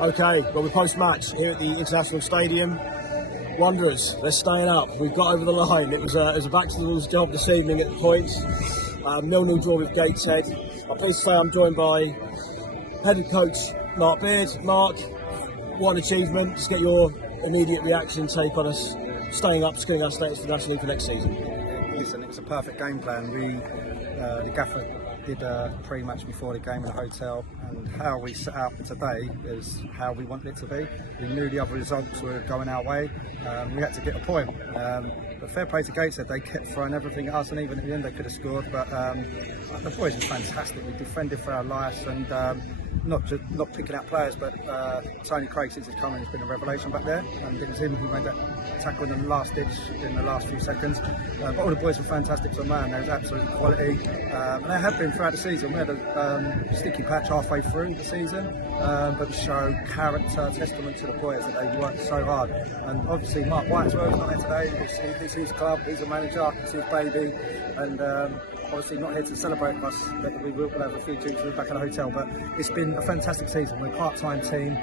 Okay, well, we're post-match here at the International Stadium. Wanderers, they're staying up. We've got over the line. It was a back-to-the-rules job this evening at the points. 0-0 draw with Gateshead. I'm pleased to say I'm joined by head coach Mark Beard. Mark, what an achievement. Just get your immediate reaction, take on us staying up, securing our status for the National League for next season. Listen, it's a perfect game plan. The gaffer did a pre-match before the game in the hotel, and how we set out for today is how we wanted it to be. We knew the other results were going our way. We had to get a point. But fair play to Gateshead, they kept throwing everything at us, and even at the end they could have scored. But the boys were fantastic. We defended for our lives, and not picking out players, but Tony Craig, since he's come in, has been a revelation back there, and it was him who made that tackle in the last ditch in the last few seconds. But all the boys were fantastic to a man. There was absolute quality, and they have been throughout the season. We had a sticky patch halfway through the season, but to show character, testament to the boys that they worked so hard. And obviously Mark White as well is not there today. It's his club, he's a manager, it's his baby, and obviously not here to celebrate us, that we will have a few drinks back at the hotel, but it's been a fantastic season. We're a part-time team,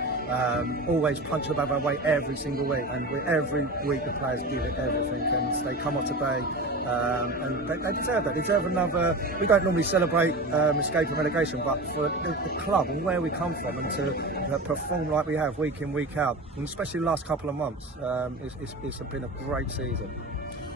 always punching above our weight every single week, and every week the players give it everything, and they come off today, and they deserve that. They deserve another. We don't normally celebrate escape from relegation, but for the club and where we come from, and to perform like we have week in, week out, and especially the last couple of months, it's been a great season.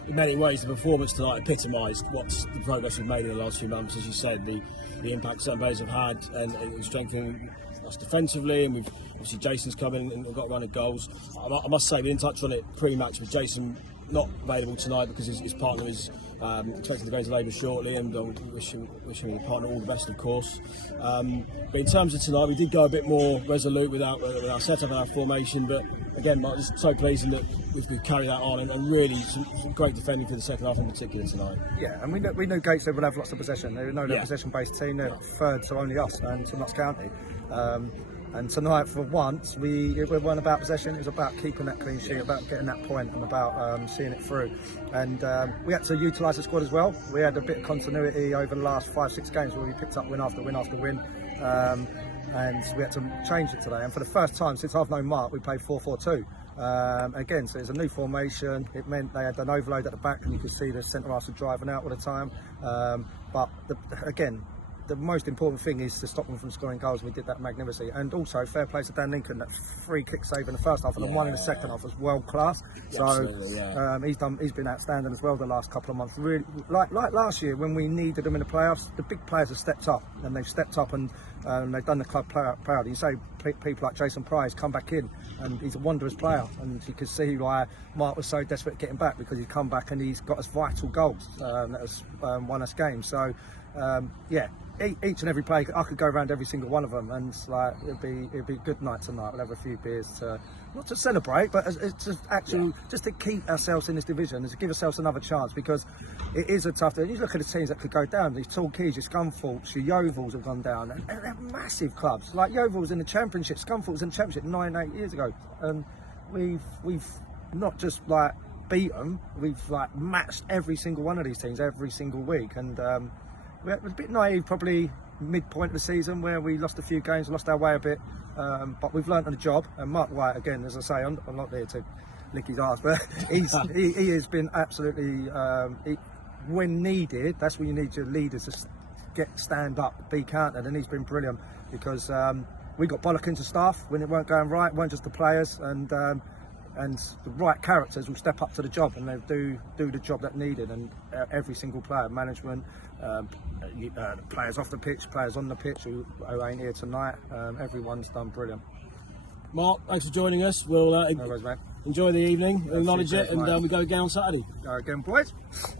In many ways, the performance tonight epitomised what's the progress we've made in the last few months. As you said, the impact certain players have had, and it's strengthening us defensively. And we've obviously Jason's come in and got a run of goals. I must say, we didn't touch on it pre-match, with Jason not available tonight because his partner is expected to go into labour shortly, and wishing the partner all the best, of course. But in terms of tonight, we did go a bit more resolute with our setup and our formation. But again, Mark, just so pleasing that we've carried that on, and really some great defending for the second half in particular tonight. Yeah, and we knew Gateshead would have lots of possession. They know they're a possession-based team. They're third to only us and to Notts County. And tonight, for once, it weren't about possession. It was about keeping that clean sheet, about getting that point, and about seeing it through. And we had to utilise the squad as well. We had a bit of continuity over the last 5-6 games where we picked up win after win after win. And we had to change it today. And for the first time since I've known Mark, we played 4-4-2. Again, so it's a new formation. It meant they had an overload at the back, and you could see the centre halves were driving out all the time. But again, the most important thing is to stop them from scoring goals. We did that magnificently, and also fair play to Dan Lincoln. That free kick save in the first half and the one in the second half was world class. So he's been outstanding as well the last couple of months. Really, like last year when we needed them in the playoffs, the big players have stepped up, and they've stepped up, and they've done the club proud. You say people like Jason Price come back in, and he's a wondrous player, and you could see why Mark was so desperate to get him back, because he's come back and he's got us vital goals that has won us games. So each and every player, I could go around every single one of them, and it'd be a good night tonight. We'll have a few beers not to celebrate, but it's just to keep ourselves in this division, and to give ourselves another chance, because it is a tough. You look at the teams that could go down. These Torquays, your Scunthorpes, your Yeovils have gone down, and they're massive clubs. Like Yeovils in the Championship, Scunthorpe was in the Championship 9-8 years ago, and we've not just beat them, we've matched every single one of these teams every single week, and we was a bit naive probably midpoint of the season, where we lost a few games, lost our way a bit, but we've learnt on the job. And Mark White, again, as I say, I'm not there to lick his arse, but he has been absolutely, when needed, that's when you need your leaders to stand up, be counted, and he's been brilliant, because we got bollocking to staff when it weren't going right. It weren't just the players, and the right characters will step up to the job, and they'll do the job that needed. And every single player, management, players off the pitch, players on the pitch who ain't here tonight, everyone's done brilliant. Mark, thanks for joining us. We'll No worries, mate. enjoy the evening, acknowledge it, and we go again on Saturday. Go again, boys.